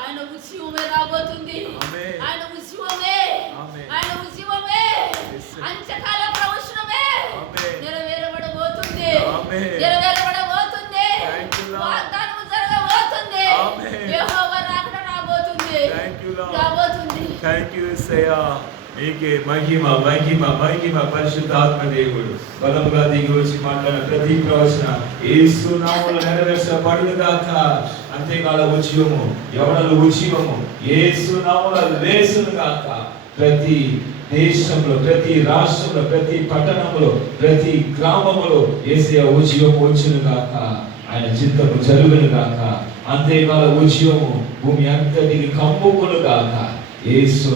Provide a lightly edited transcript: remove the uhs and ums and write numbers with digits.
ఆయన ఉద్యమమే రాబోతుంది. ఆయన ఉద్యమమే, ఆయన ఉద్యమమే అంత్యకాల ప్రవచనమే నెరవేరబడబోతుంది, నెరవేరబడబోతుంది. వాగ్దానం జరగబోతుంది. యెహోవా రాకడ రాబోతుంది, రాబోతుంది. థ్యాంక్ యూ యేసయ్యా. నీకే మహిమ మహిమ మహిమ. పరిశుద్ధాత్మ దేవుడు బలముగా దిగి వచ్చి మాట్లాడిన ప్రతి ప్రవచన యేసు నామములో నెరవేర్చబడును గాక. అంతేకాల ఉద్యమము యవనల ఉద్యమము యేసు నామములో లేచును గాక. ప్రతి దేశంలో, ప్రతి రాష్ట్రంలో, ప్రతి పట్టణంలో, ప్రతి గ్రామములో యేసయ్య ఉద్యమం వచ్చును గాక. ఆయన చిత్తము జరుగును గాక. అంతేకాల ఉద్యమము భూమి అంతటికి కమ్ముకును గాక. యేసు